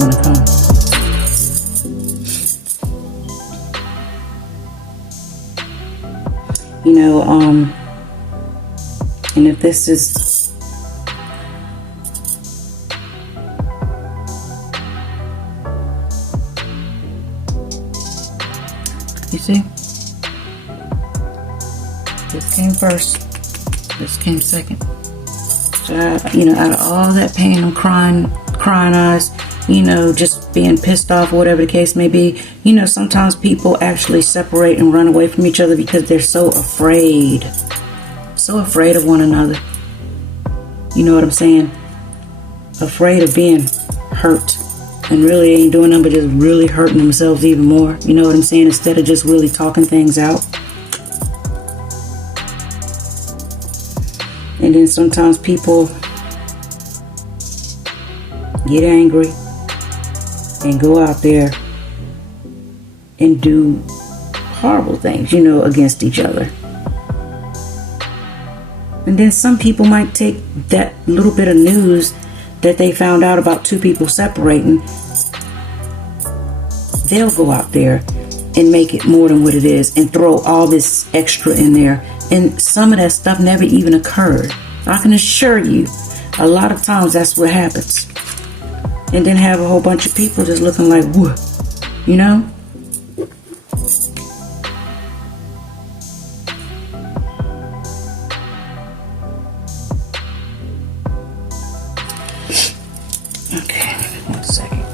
going to come. You know, and if this is, you see, this came first, this came second. So, you know, out of all that pain and crying eyes, you know, just being pissed off, whatever the case may be, you know, sometimes people actually separate and run away from each other because they're so afraid of one another. You know what I'm saying? Afraid of being hurt, and really ain't doing nothing but just really hurting themselves even more. You know what I'm saying? Instead of just really talking things out. And then sometimes people get angry and go out there and do horrible things, you know, against each other. And then some people might take that little bit of news that they found out about two people separating. They'll go out there and make it more than what it is and throw all this extra in there. And some of that stuff never even occurred. I can assure you, a lot of times that's what happens. And then have a whole bunch of people just looking like, whoa, you know? Okay, 1 second.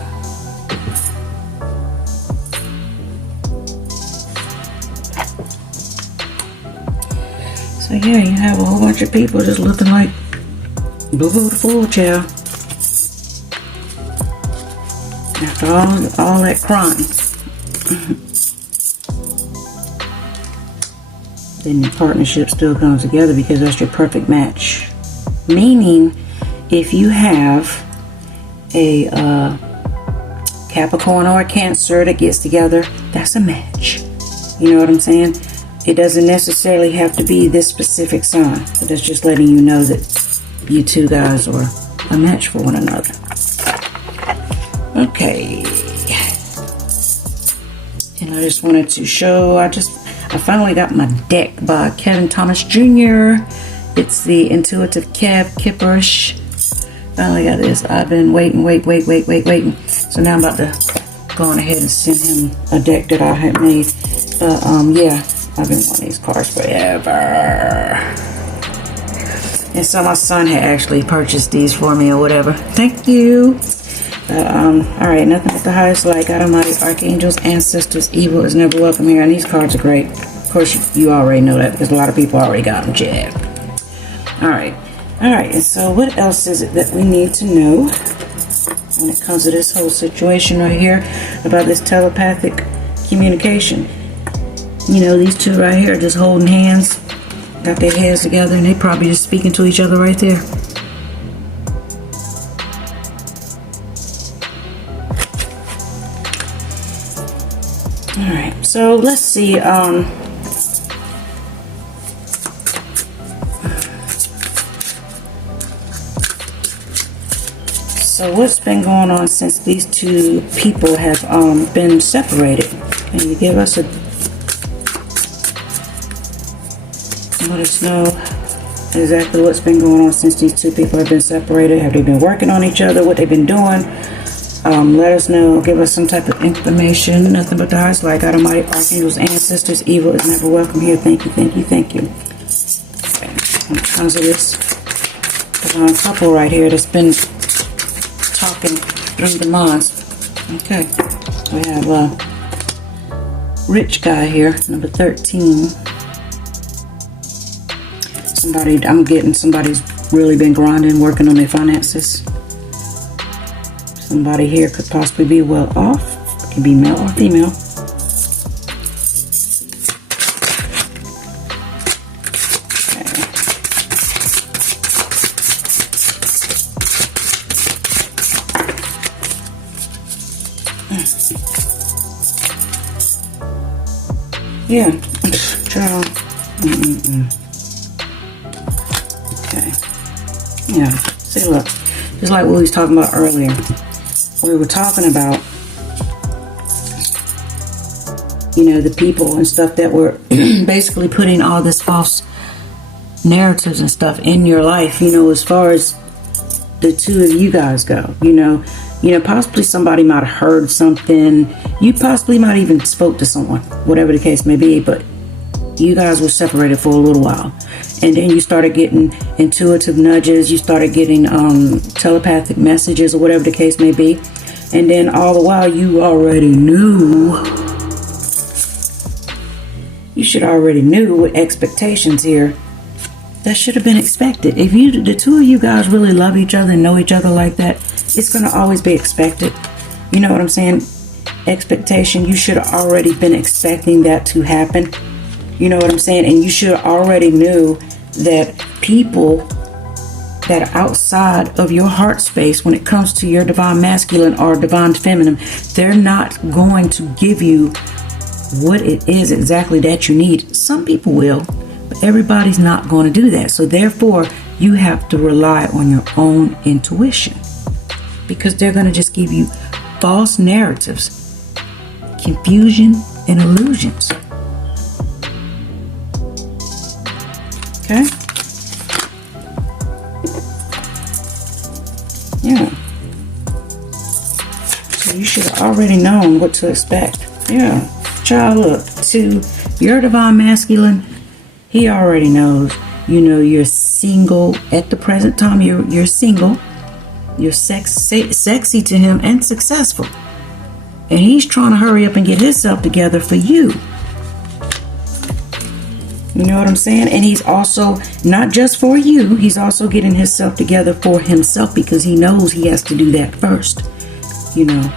So yeah, you have a whole bunch of people just looking like boo-boo the fool, child. After all that crying. Then your partnership still comes together because that's your perfect match. Meaning, if you have a Capricorn or a Cancer that gets together, that's a match. You know what I'm saying? It doesn't necessarily have to be this specific sign, but it's just letting you know that you two guys are a match for one another. Okay. And I just wanted to show, I finally got my deck by Kevin Thomas Jr. It's the Intuitive Kipperish. Finally got this. I've been waiting. So now I'm about to go on ahead and send him a deck that I had made. But yeah, I've been wanting these cards forever. And so my son had actually purchased these for me or whatever. Thank you. Alright, nothing but the highest light, God Almighty, archangels, ancestors, evil is never welcome here. And these cards are great. Of course, you already know that because a lot of people already got them jabbed. Alright, and so what else is it that we need to know when it comes to this whole situation right here about this telepathic communication? You know, these two right here just holding hands, got their heads together, and they probably just speaking to each other right there. Alright, so let's see, so what's been going on since these two people have been separated? Can you give us let us know exactly what's been going on since these two people have been separated? Have they been working on each other? What they've been doing? Let us know. Give us some type of information. Nothing but the highest light, God Almighty, archangels, ancestors, evil is never welcome here. Thank you. Okay. When it comes to this couple right here that's been talking through the minds. Okay. We have a rich guy here, number 13. I'm getting somebody's really been grinding, working on their finances. Somebody here could possibly be well off. It can be male or female. Okay. Yeah. Child. Okay. Yeah. See, look. Just like what we was talking about earlier. we were talking about, you know, the people and stuff that were basically putting all this false narratives and stuff in your life, you know, as far as the two of you guys go, you know, possibly somebody might have heard something. You possibly might even spoke to someone, whatever the case may be, but you guys were separated for a little while. And then you started getting intuitive nudges. You started getting telepathic messages or whatever the case may be. And then all the while you already knew. You should already knew with expectations here. That should have been expected. If the two of you guys really love each other and know each other like that, it's going to always be expected. You know what I'm saying? Expectation. You should have already been expecting that to happen. You know what I'm saying? And you should have already knew that people that are outside of your heart space when it comes to your divine masculine or divine feminine, they're not going to give you what it is exactly that you need. Some people will, but everybody's not going to do that. So therefore, you have to rely on your own intuition, because they're going to just give you false narratives, confusion, and illusions. Okay? Yeah. So you should have already known what to expect. Yeah. Child, look, to your divine masculine, he already knows. You know, you're single at the present time. You're single. You're sexy to him and successful. And he's trying to hurry up and get himself together for you. You know what I'm saying? And he's also, not just for you, he's also getting himself together for himself, because he knows he has to do that first. You know.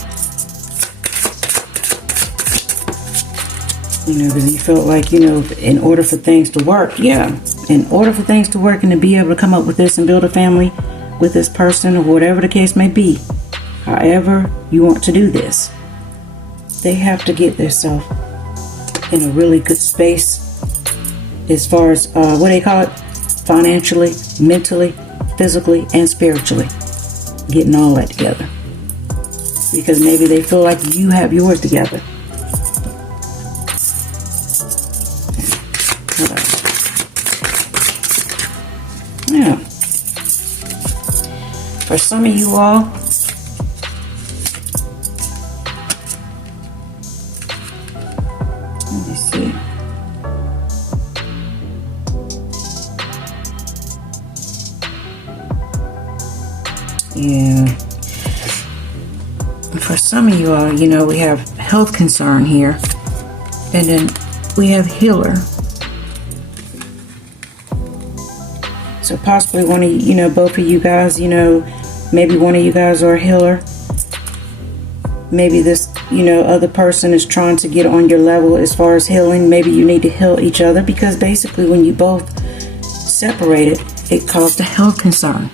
You know, because he felt like, you know, in order for things to work, in order for things to work and to be able to come up with this and build a family with this person or whatever the case may be, however you want to do this, they have to get themselves in a really good space as far as, what do they call it? Financially, mentally, physically, and spiritually. Getting all that together. Because maybe they feel like you have yours together. Yeah. For some of you all, let me see. Yeah. For some of you all, you know, we have health concern here. And then we have healer. So possibly one of you know, both of you guys, you know, maybe one of you guys are a healer. Maybe this, you know, other person is trying to get on your level as far as healing. Maybe you need to heal each other, because basically when you both separated, it caused a health concern.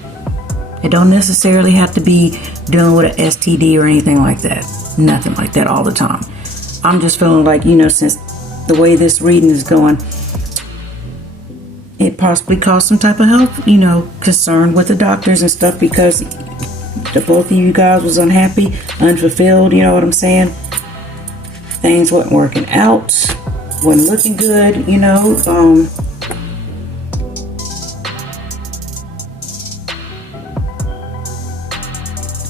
It don't necessarily have to be dealing with an STD or anything like that. Nothing like that all the time. I'm just feeling like, you know, since the way this reading is going, it possibly caused some type of health, you know, concern with the doctors and stuff, because the both of you guys was unhappy, unfulfilled, you know what I'm saying? Things weren't working out, wasn't looking good, you know.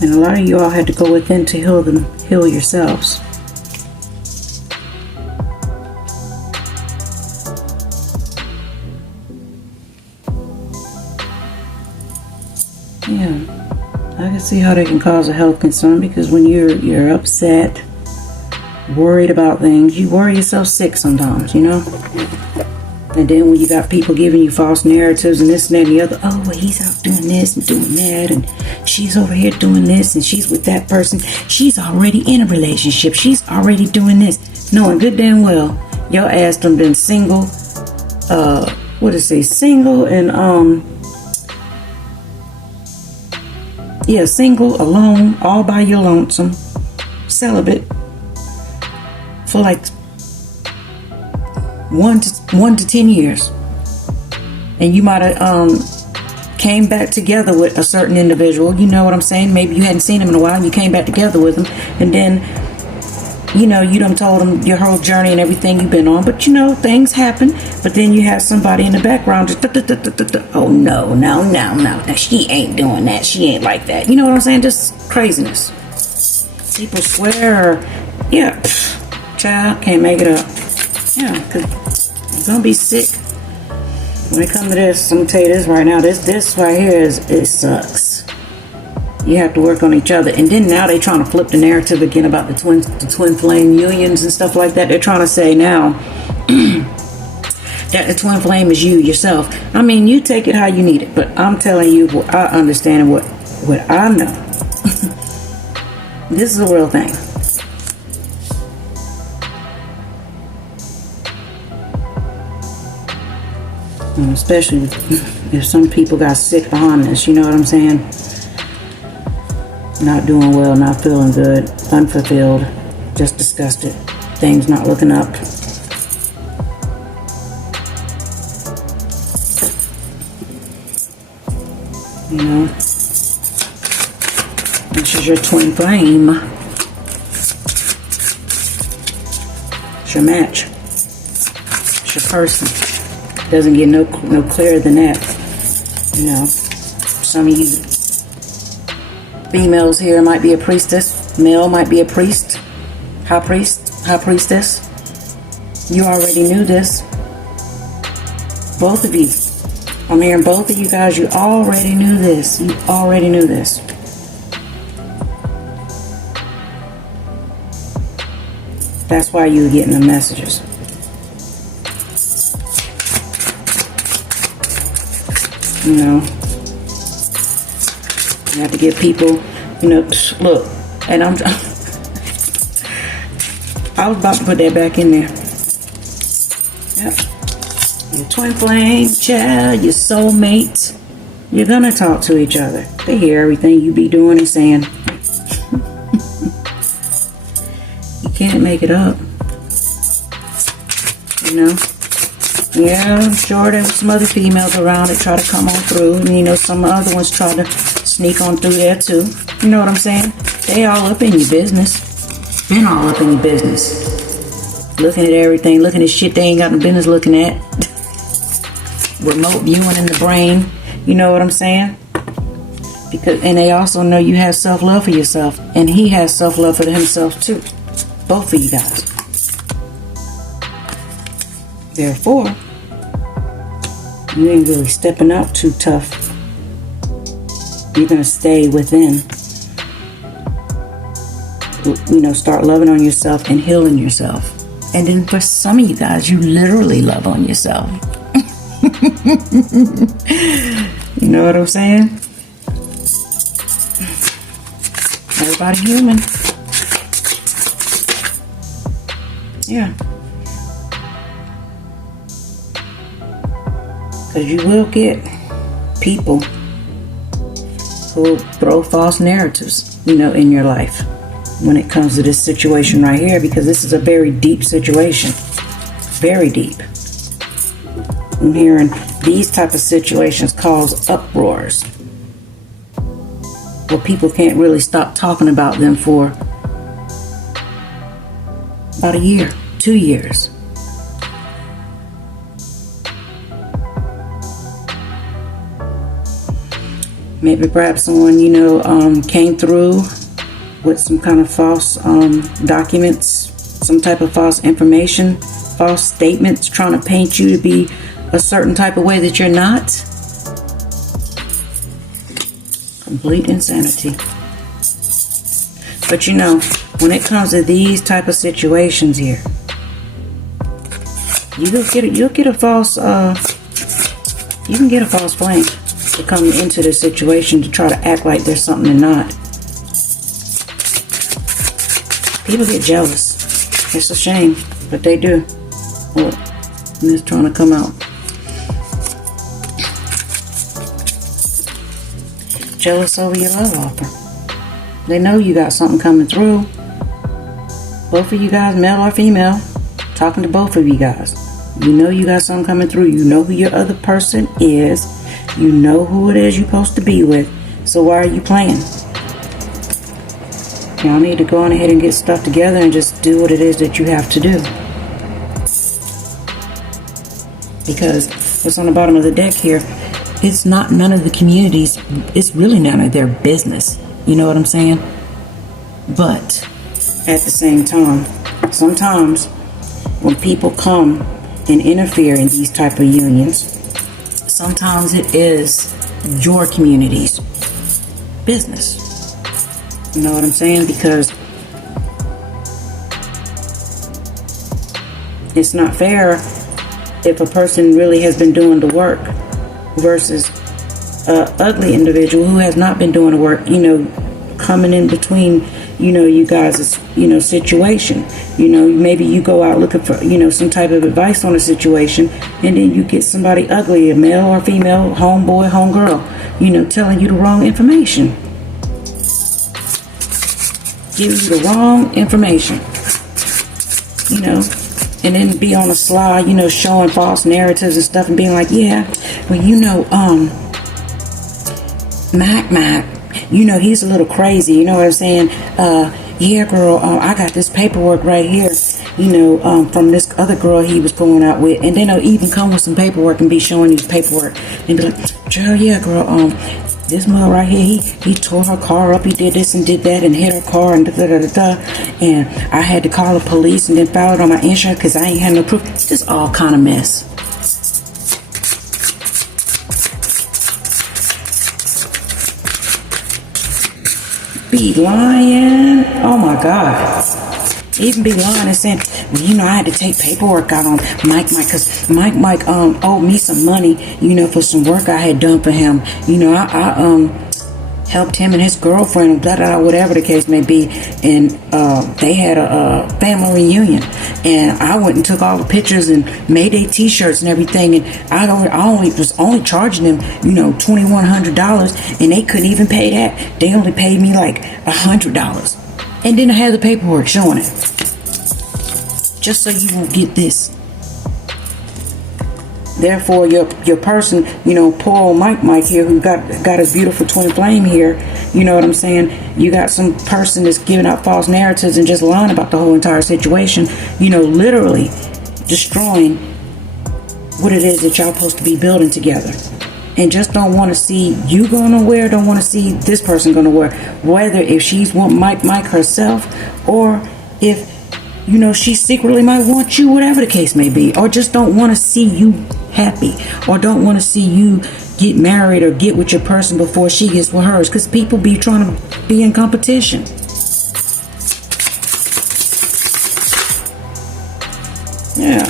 And a lot of you all had to go within to heal yourselves. Yeah, I can see how they can cause a health concern, because when you're upset, worried about things, you worry yourself sick sometimes, you know. And then when you got people giving you false narratives and this and that and the other, oh, well, he's out doing this and doing that, and she's over here doing this, and she's with that person, she's already in a relationship, she's already doing this, knowing good damn well your ass done been single, single and single, alone, all by your lonesome, celibate, for like 1 to 10 years. And you might have came back together with a certain individual. You know what I'm saying? Maybe you hadn't seen him in a while. You came back together with him. And then, you know, you done told him your whole journey and everything you've been on. But, you know, things happen. But then you have somebody in the background just, oh, no, now she ain't doing that. She ain't like that. You know what I'm saying? Just craziness. People swear, yeah, child, can't make it up. Yeah, because you're going to be sick. When it comes to this, I'm going to tell you this right now. This right here, it sucks. You have to work on each other. And then now they're trying to flip the narrative again about the twin flame unions and stuff like that. They're trying to say now that the twin flame is you, yourself. I mean, you take it how you need it. But I'm telling you what I understand and what I know. This is a real thing. And especially if some people got sick behind this, you know what I'm saying? Not doing well, not feeling good, unfulfilled, just disgusted, things not looking up. You know? This is your twin flame. It's your match. It's your person. Doesn't get no clearer than that. You know, some of you females here might be a priestess. Male might be a priest. High priestess. You already knew this. Both of you. I'm hearing both of you guys. You already knew this. You already knew this. That's why you were getting the messages. You know, you have to get people, you know, look, and I was about to put that back in there. Yep. Your twin flame, child, your soulmate, you're gonna talk to each other. They hear everything you be doing and saying. You can't make it up. You know? Yeah, I'm sure there were some other females around that try to come on through. And, you know, some other ones try to sneak on through there, too. You know what I'm saying? They all up in your business. Been all up in your business. Looking at everything. Looking at shit they ain't got no business looking at. Remote viewing in the brain. You know what I'm saying? And they also know you have self-love for yourself. And he has self-love for himself, too. Both of you guys. Therefore, you ain't really stepping up too tough. You're going to stay within. You know, start loving on yourself and healing yourself. And then for some of you guys, you literally love on yourself. You know what I'm saying? Everybody human. Yeah. Because you will get people who throw false narratives, you know, in your life when it comes to this situation right here, because this is a very deep situation. Very deep. I'm hearing these type of situations cause uproars where people can't really stop talking about them for about a year, 2 years. Maybe perhaps someone, you know, came through with some kind of false documents, some type of false information, false statements, trying to paint you to be a certain type of way that you're not. Complete insanity. But you know, when it comes to these type of situations here, you'll get a false, you can get a false flame to come into the situation to try to act like there's something and not. People get jealous. It's a shame, but they do. Well, and it's trying to come out. Jealous over your love offer. They know you got something coming through. Both of you guys, male or female, talking to both of you guys. You know you got something coming through. You know who your other person is. You know who it is you're supposed to be with. So why are you playing? Y'all need to go on ahead and get stuff together and just do what it is that you have to do. Because what's on the bottom of the deck here, it's not none of the communities, it's really none of their business. You know what I'm saying? But at the same time, sometimes when people come and interfere in these type of unions, sometimes it is your community's business. You know what I'm saying? Because it's not fair if a person really has been doing the work versus a ugly individual who has not been doing the work, you know, coming in between, you know, you guys' situation. You know, maybe you go out looking for, you know, some type of advice on a situation, and then you get somebody ugly, a male or female, homeboy, homegirl, you know, telling you the wrong information. Give you the wrong information. You know, and then be on the sly, you know, showing false narratives and stuff and being like, yeah, well, you know, Mac, you know, he's a little crazy, you know what I'm saying? Yeah, girl, I got this paperwork right here, you know, from this other girl he was going out with, and then they'll even come with some paperwork and be showing these paperwork and be like, girl, yeah, girl, this mother right here, he tore her car up, he did this and did that and hit her car and da-da-da-da-da, and I had to call the police and then file it on my insurance because I ain't had no proof. It's just all kind of mess. Be lying. Oh my God. Even be lying and saying, well, you know, I had to take paperwork out on Mike because Mike owed me some money, you know, for some work I had done for him. You know, I helped him and his girlfriend, blah, blah, blah, whatever the case may be, and they had a family reunion, and I went and took all the pictures and made their t-shirts and everything, and I was only charging them, you know, $2,100, and they couldn't even pay that. They only paid me like $100. And then I had the paperwork showing it. Just so you won't get this. Therefore, your person, you know, poor old Mike here, who got his beautiful twin flame here, you know what I'm saying? You got some person that's giving out false narratives and just lying about the whole entire situation, you know, literally destroying what it is that y'all supposed to be building together. And just don't want to see you going nowhere, don't want to see this person going nowhere. Whether if she's want Mike herself, or if, you know, she secretly might want you, whatever the case may be. Or just don't want to see you happy. Or don't want to see you get married or get with your person before she gets with hers. Because people be trying to be in competition. Yeah.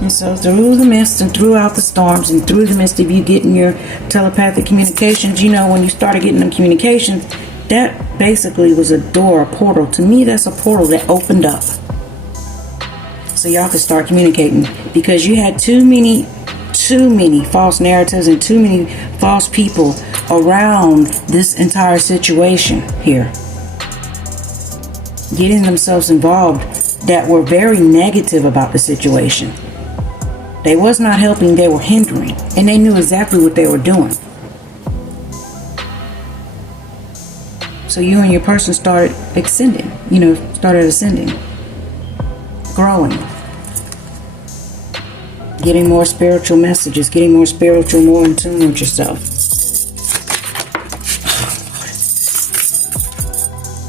And so through the mist and throughout the storms and through the midst of you getting your telepathic communications, you know, when you started getting them communications, that basically was a door, a portal. To me, that's a portal that opened up. So y'all could start communicating, because you had too many false narratives and too many false people around this entire situation here, getting themselves involved, that were very negative about the situation. They was not helping, they were hindering, and they knew exactly what they were doing. So you and your person started ascending, growing, getting more spiritual messages, getting more spiritual, more in tune with yourself.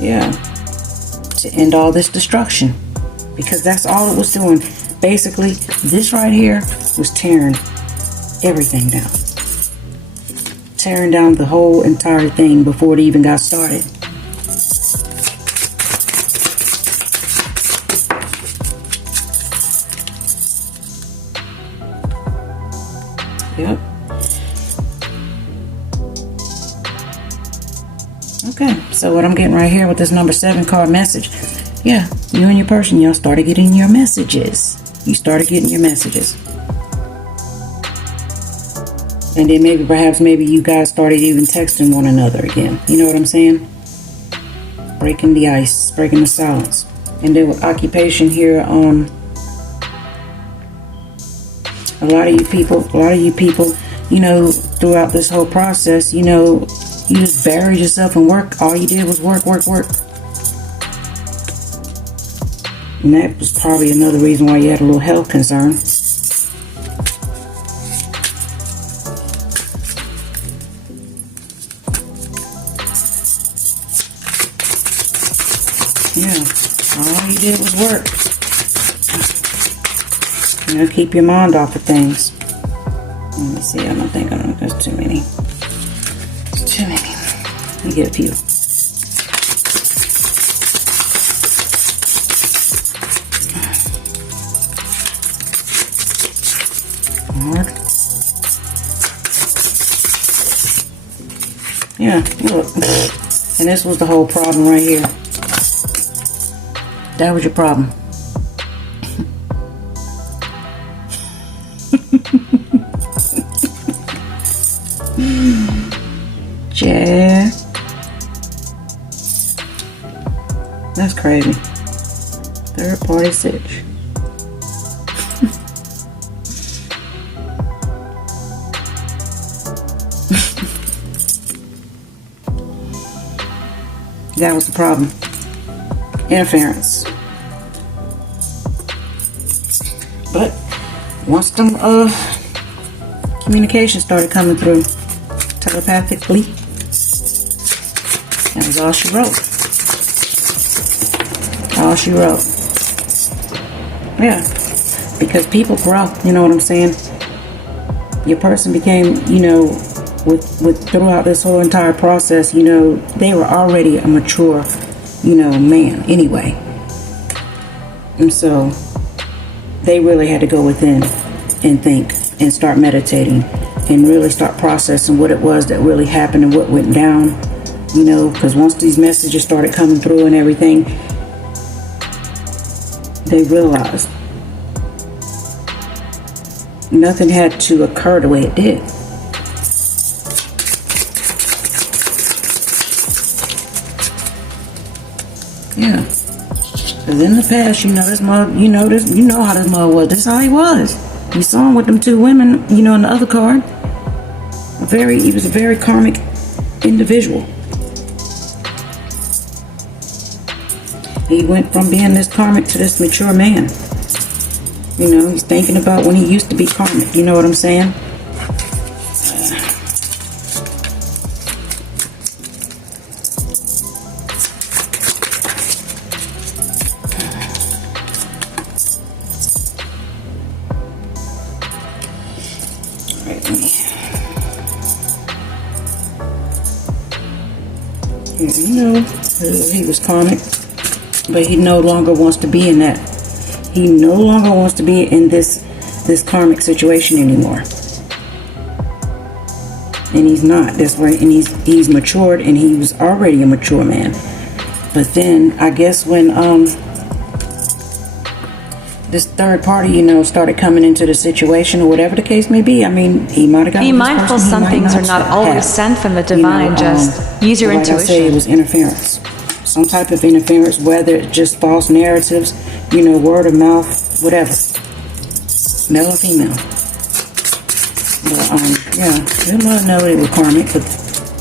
Yeah, to end all this destruction, because that's all it was doing. Basically, this right here was tearing everything down. Tearing down the whole entire thing before it even got started. Yep. Okay, so what I'm getting right here with this number 7 card message. Yeah, you and your person, y'all started getting your messages. You started getting your messages. And then maybe you guys started even texting one another again. You know what I'm saying? Breaking the ice, breaking the silence. And then with occupation here, A lot of you people, you know, throughout this whole process, you know, you just buried yourself in work. All you did was work. And that was probably another reason why you had a little health concern. Yeah, all you did was work. You know, keep your mind off of things. Let me see, I don't think there's too many. There's too many. Let me get a few. Hard. Yeah, look. And this was the whole problem right here. That was your problem. Yeah. That's crazy. Third party sitch. That was the problem. Interference. But once them communication started coming through telepathically, that was all she wrote. All she wrote. Yeah. Because people grow, you know what I'm saying? Your person became, you know, with throughout this whole entire process, you know, they were already a mature, you know, man anyway. And so they really had to go within and think and start meditating and really start processing what it was that really happened and what went down, you know, because once these messages started coming through and everything, they realized nothing had to occur the way it did. Yeah. Because in the past, you know, this mother, you know how this mother was. This is how he was. You saw him with them two women, you know, in the other card. He was a very karmic individual. He went from being this karmic to this mature man. You know, he's thinking about when he used to be karmic. You know what I'm saying? You know, he was karmic, but he no longer wants to be in that. He no longer wants to be in this karmic situation anymore. And he's not. That's right. And he's matured, and he was already a mature man. But then I guess when this third party, you know, started coming into the situation or whatever the case may be, I mean, he might have got. Be mindful some things are not always sent from the divine, you know, just use your intuition. Like I say, it was interference. Some type of interference, whether it's just false narratives, you know, word of mouth, whatever. Male or female. But, yeah, they might know they were karmic, but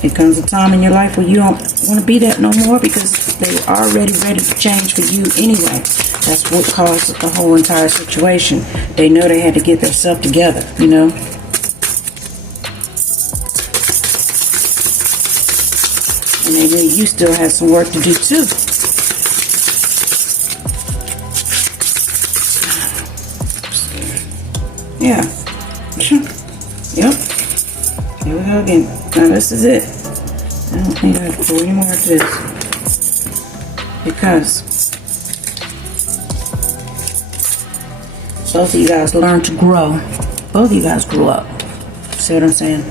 it comes a time in your life where you don't want to be that no more because they already ready to change for you anyway. That's what caused the whole entire situation. They know they had to get themselves together, you know. And they knew you still had some work to do too. Yeah. Yep. Here we go again. Now this is it. I don't think I have to pull any more of this. Because both of you guys learned to grow. Both of you guys grew up. See what I'm saying?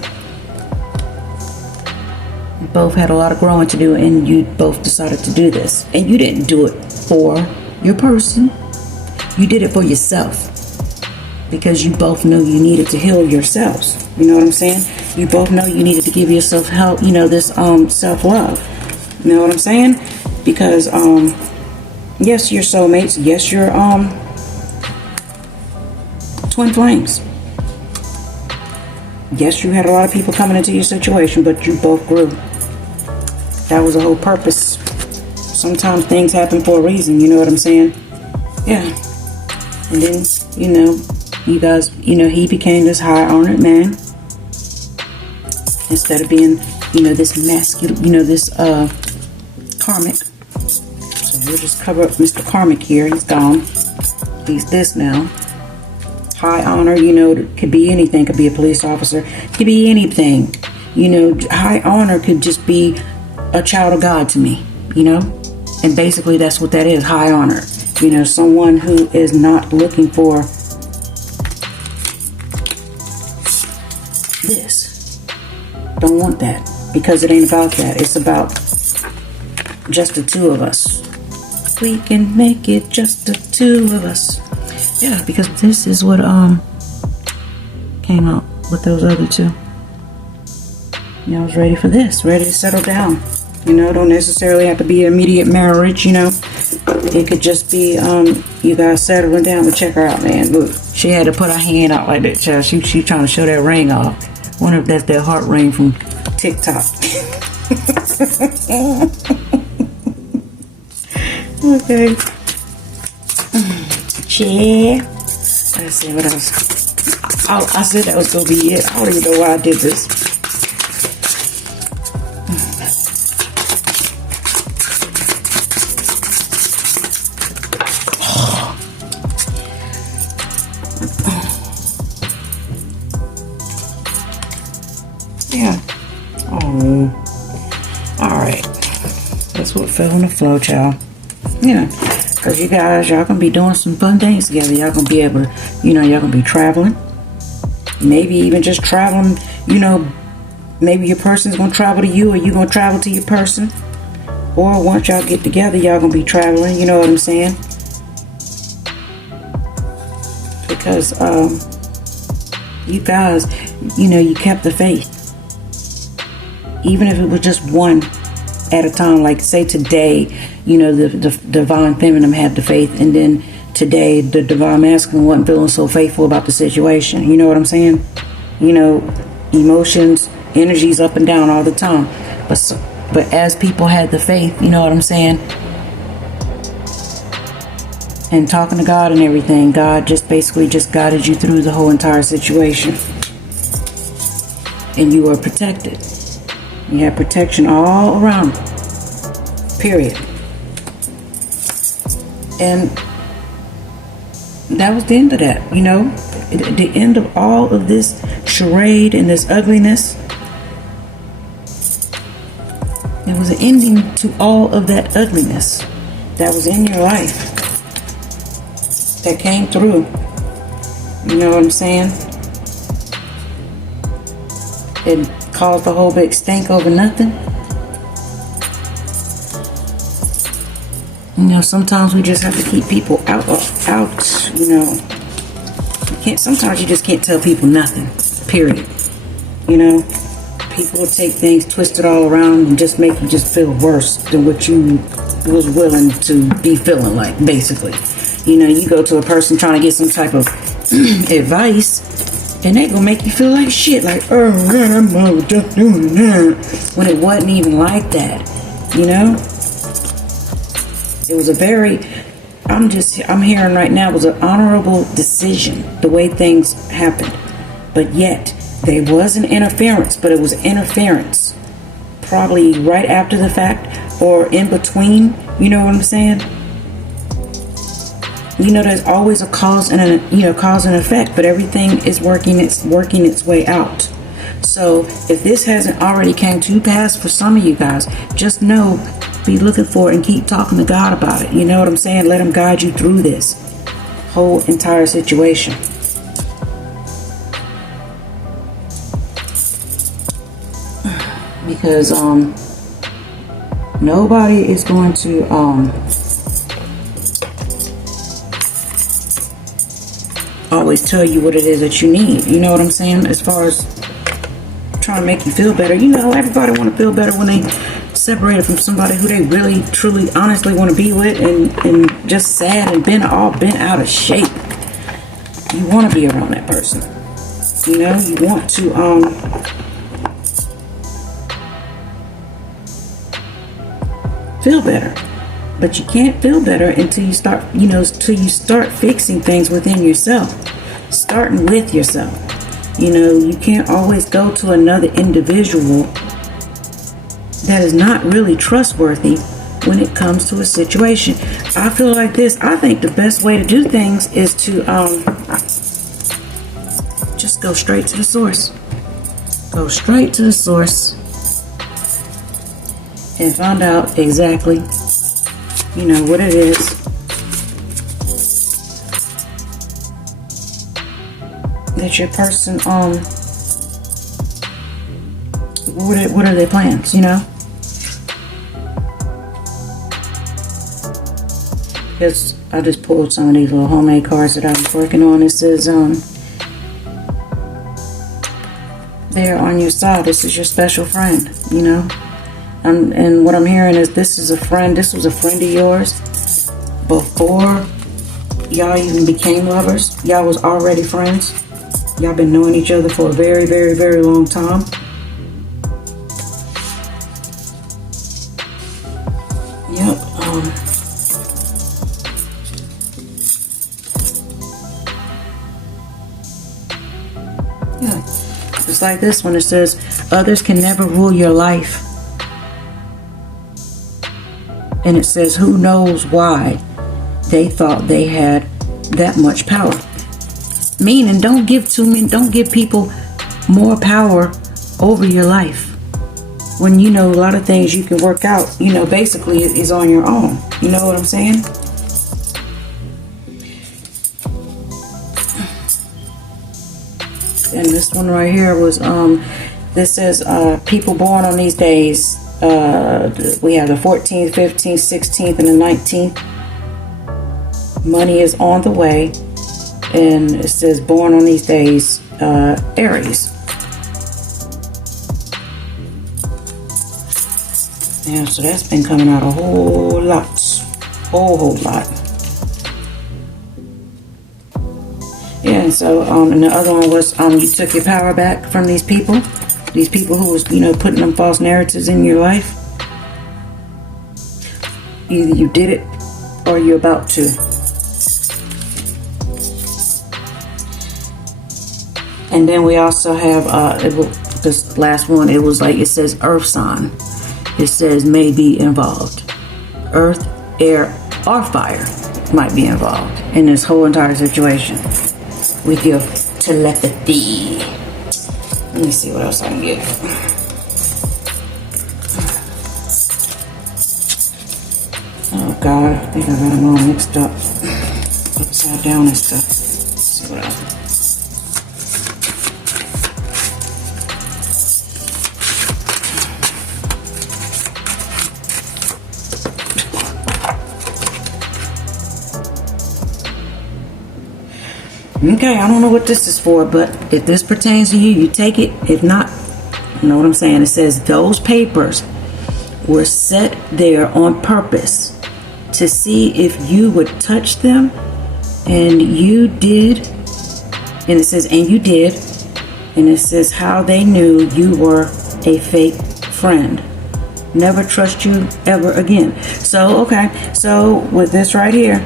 You both had a lot of growing to do, and you both decided to do this. And you didn't do it for your person. You did it for yourself. Because you both knew you needed to heal yourselves. You know what I'm saying? You both know you needed to give yourself help, you know, this self-love. You know what I'm saying? Because yes, you're soulmates. Yes, you're twin flames. Yes, you had a lot of people coming into your situation, but you both grew. That was the whole purpose. Sometimes things happen for a reason, you know what I'm saying? Yeah. And then, you know, you guys, you know, he became this high-honored man. Instead of being, you know, this masculine, you know, this karmic. So we'll just cover up Mr. Karmic here. He's gone. He's this now. High honor, you know, could be anything. Could be a police officer. Could be anything. You know, high honor could just be a child of God to me, you know? And basically that's what that is, high honor. You know, someone who is not looking for this. Don't want that. Because it ain't about that. It's about just the two of us. We can make it just the two of us. Yeah, because this is what came out with those other two. You know, I was ready for this, ready to settle down. You know, don't necessarily have to be an immediate marriage, you know. It could just be you guys settling down. But check her out, man. Look, she had to put her hand out like that, child. She trying to show that ring off. Wonder if that's that heart ring from TikTok. Okay. Yeah. Let's see what else. I said that was gonna be it. I don't even know why I did this. Yeah. Oh. Alright. That's what fell on the flow, child. Yeah. Because you guys, y'all gonna be doing some fun things together. Y'all gonna be able to, you know, y'all gonna be traveling. Maybe even just traveling, you know, maybe your person's gonna travel to you or you gonna travel to your person. Or once y'all get together, y'all gonna be traveling, you know what I'm saying? Because, you guys, you know, you kept the faith. Even if it was just one at a time, like say today, you know, the divine feminine had the faith, and then today the divine masculine wasn't feeling so faithful about the situation. You know what I'm saying? You know, emotions, energies up and down all the time. But as people had the faith, you know what I'm saying? And talking to God and everything, God just basically just guided you through the whole entire situation. And you were protected. You had protection all around. Period. And that was the end of that, you know. The end of all of this charade and this ugliness. There was an ending to all of that ugliness that was in your life. That came through. You know what I'm saying? It caused a whole big stink over nothing. You know, sometimes we just have to keep people out, you know. Sometimes you just can't tell people nothing, period. You know, people will take things, twist it all around and just make you just feel worse than what you was willing to be feeling like, basically. You know, you go to a person trying to get some type of advice, and they gonna make you feel like shit, like, oh man, I'm just doing that, when it wasn't even like that, you know? It was a very, I'm hearing right now, it was an honorable decision, the way things happened. But yet, there was an interference, but it was interference probably right after the fact or in between, you know what I'm saying? You know, there's always a cause and cause and effect, but everything is working its way out. So if this hasn't already came to pass for some of you guys, just know, be looking for it and keep talking to God about it. You know what I'm saying? Let him guide you through this whole entire situation. Because nobody is going to always tell you what it is that you need. You know what I'm saying? As far as trying to make you feel better. You know, everybody want to feel better when they separated from somebody who they really, truly, honestly want to be with, and just sad and been out of shape. You want to be around that person. You know, you want to feel better. But you can't feel better until you start, you know, till you start fixing things within yourself. Starting with yourself. You know, you can't always go to another individual that is not really trustworthy when it comes to a situation. I feel like this. I think the best way to do things is to just go straight to the source. Go straight to the source and find out exactly, you know, what it is that your person, what are their plans, you know? Because I just pulled some of these little homemade cards that I was working on. It says, they're on your side. This is your special friend, you know? And what I'm hearing is this is a friend. This was a friend of yours before y'all even became lovers. Y'all was already friends. Y'all been knowing each other for a very, very, very long time. Yep. Yeah. Just like this one, it says, others can never rule your life. And it says, who knows why they thought they had that much power. Meaning, don't give people more power over your life. When you know a lot of things you can work out, you know, basically is on your own. You know what I'm saying? And this one right here was, this says, people born on these days. We have the 14th, 15th, 16th, and the 19th. Money is on the way. And it says born on these days, Aries. Yeah, so that's been coming out a whole lot. Whole lot. Yeah, and so, and the other one was, you took your power back from these people. These people who was, you know, putting them false narratives in your life. Either you did it or you're about to. And then we also have, this last one, it was like, it says earth sign. It says may be involved. Earth, air, or fire might be involved in this whole entire situation with your telepathy. Let me see what else I can get. Oh God, I think I got them all mixed up. Upside down and stuff. Let's see what else. Okay, I don't know what this is for, but if this pertains to you, you take it. If not, you know what I'm saying? It says those papers were set there on purpose to see if you would touch them, and you did. And it says, and you did. And it says how they knew you were a fake friend. Never trust you ever again. So, okay. So with this right here,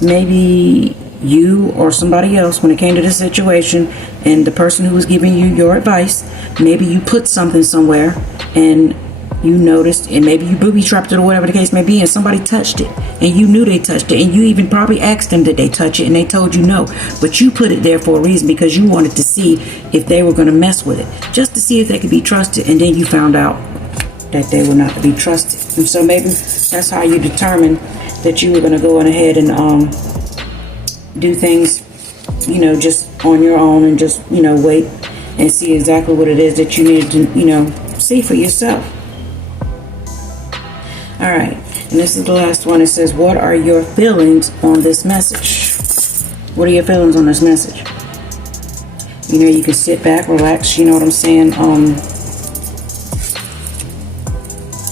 maybe you or somebody else, when it came to this situation, and the person who was giving you your advice, maybe you put something somewhere and you noticed, and maybe you booby trapped it or whatever the case may be, and somebody touched it and you knew they touched it, and you even probably asked them did they touch it, and they told you no, but you put it there for a reason because you wanted to see if they were going to mess with it, just to see if they could be trusted, and then you found out that they were not to be trusted. And so maybe that's how you determined that you were going to go on ahead and do things, you know, just on your own, and just, you know, wait and see exactly what it is that you need to, you know, see for yourself. All right, and this is the last one. It says, what are your feelings on this message? What are your feelings on this message? You know, you can sit back, relax, you know what I'm saying,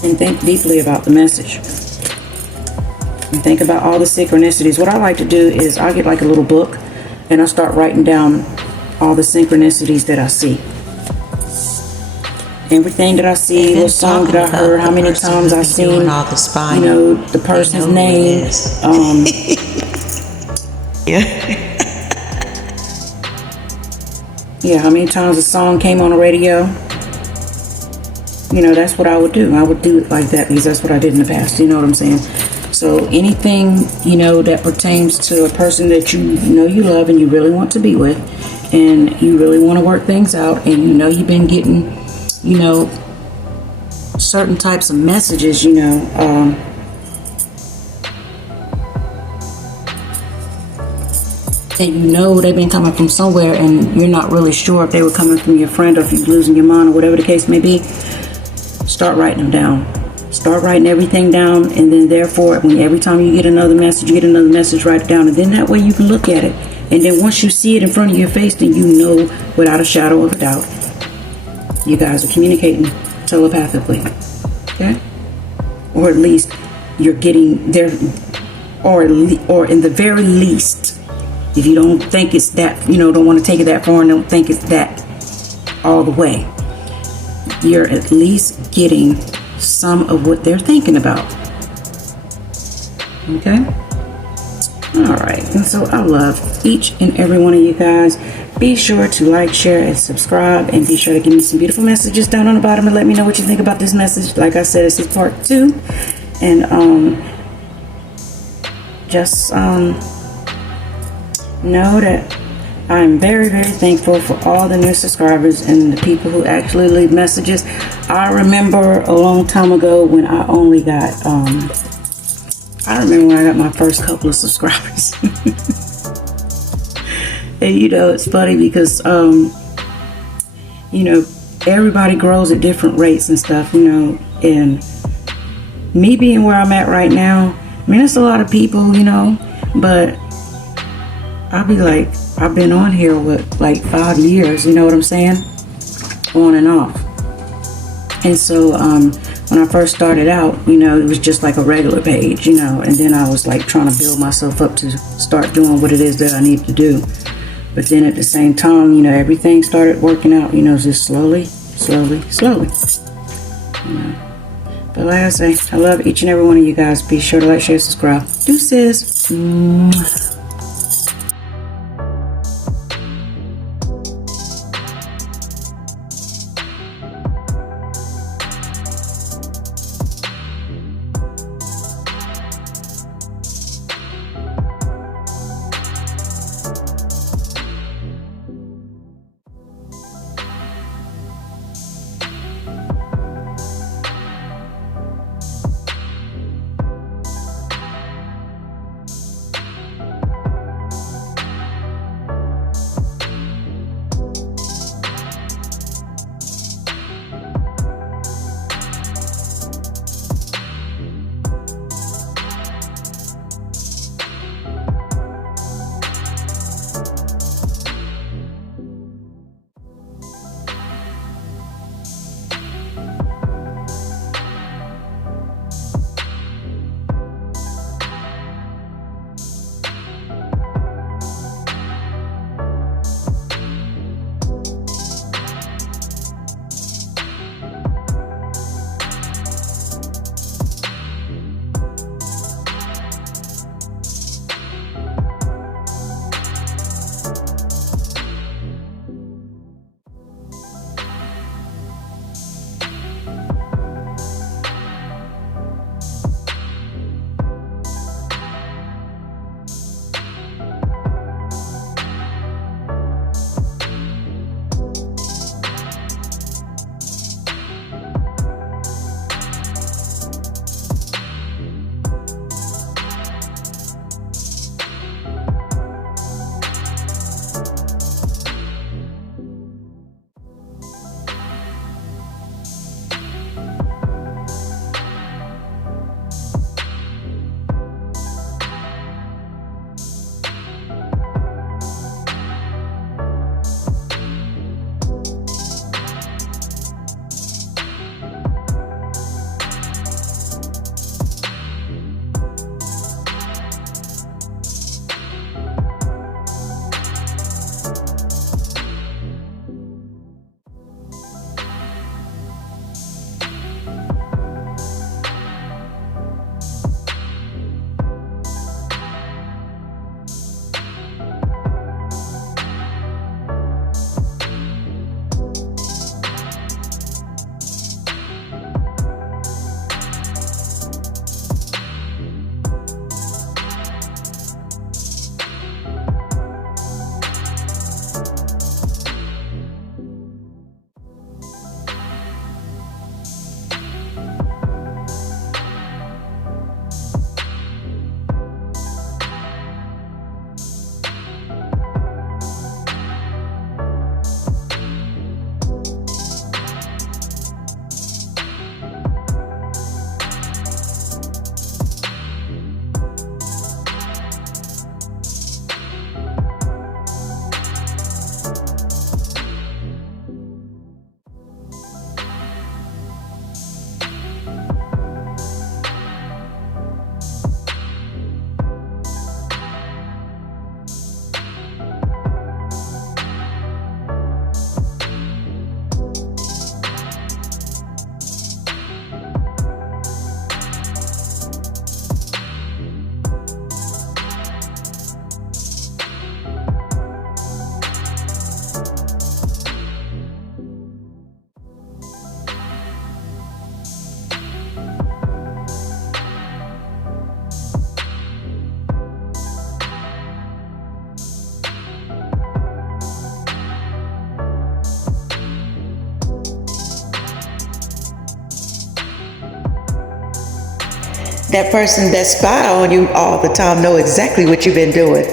and think deeply about the message. And think about all the synchronicities. What I like to do is I'll get like a little book and I'll start writing down all the synchronicities that I see. Everything that I see, what song that I heard, how many times I seen, you know, the person's name. Yeah, how many times a song came on the radio. You know, that's what I would do. I would do it like that because that's what I did in the past. You know what I'm saying? So anything, you know, that pertains to a person that you know you love and you really want to be with, and you really want to work things out, and you know you've been getting, you know, certain types of messages, you know, and you know they've been coming from somewhere, and you're not really sure if they were coming from your friend or if you're losing your mind or whatever the case may be. Start writing them down. Start writing everything down, and then therefore, when every time you get another message, write it down, and then that way you can look at it. And then once you see it in front of your face, then you know without a shadow of a doubt, you guys are communicating telepathically, okay? Or at least you're getting there, or in the very least, if you don't think it's that, you know, don't want to take it that far and don't think it's that all the way, you're at least getting some of what they're thinking about. Okay? Alright, and so I love each and every one of you guys. Be sure to like, share, and subscribe, and be sure to give me some beautiful messages down on the bottom and let me know what you think about this message. Like I said, this is part 2, and just know that I'm very, very thankful for all the new subscribers and the people who actually leave messages. I remember a long time ago when I only got, I remember when I got my first couple of subscribers. And you know, it's funny because, you know, everybody grows at different rates and stuff, you know, and me being where I'm at right now, I mean, it's a lot of people, you know, but I'll be like, I've been on here with like 5 years, you know what I'm saying? On and off. And so when I first started out, you know, it was just like a regular page, you know, and then I was like trying to build myself up to start doing what it is that I need to do. But then at the same time, you know, everything started working out, you know, just slowly. You know. But like I say, I love each and every one of you guys. Be sure to like, share, subscribe. Deuces. Mwah. That person that spy on you all the time know exactly what you've been doing.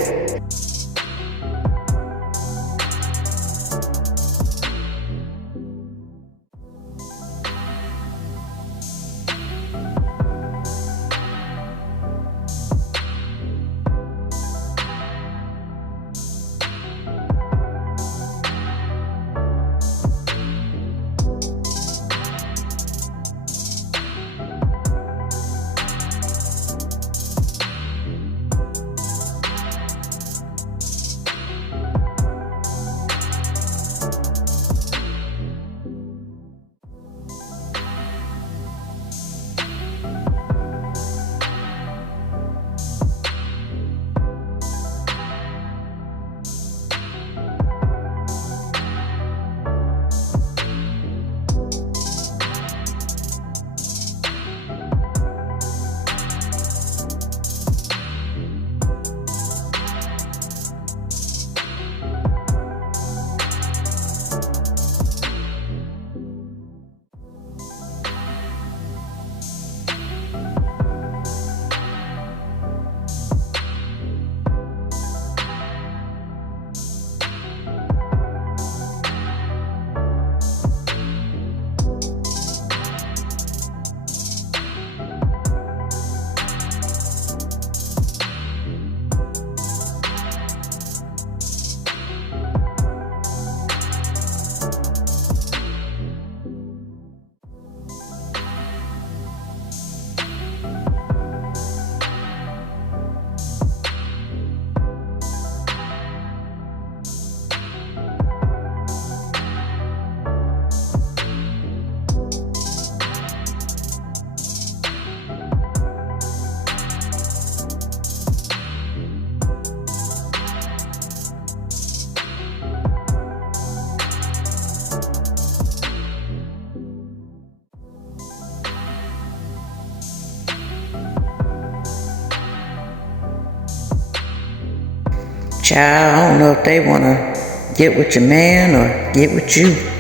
Child, I don't know if they want to get with your man or get with you.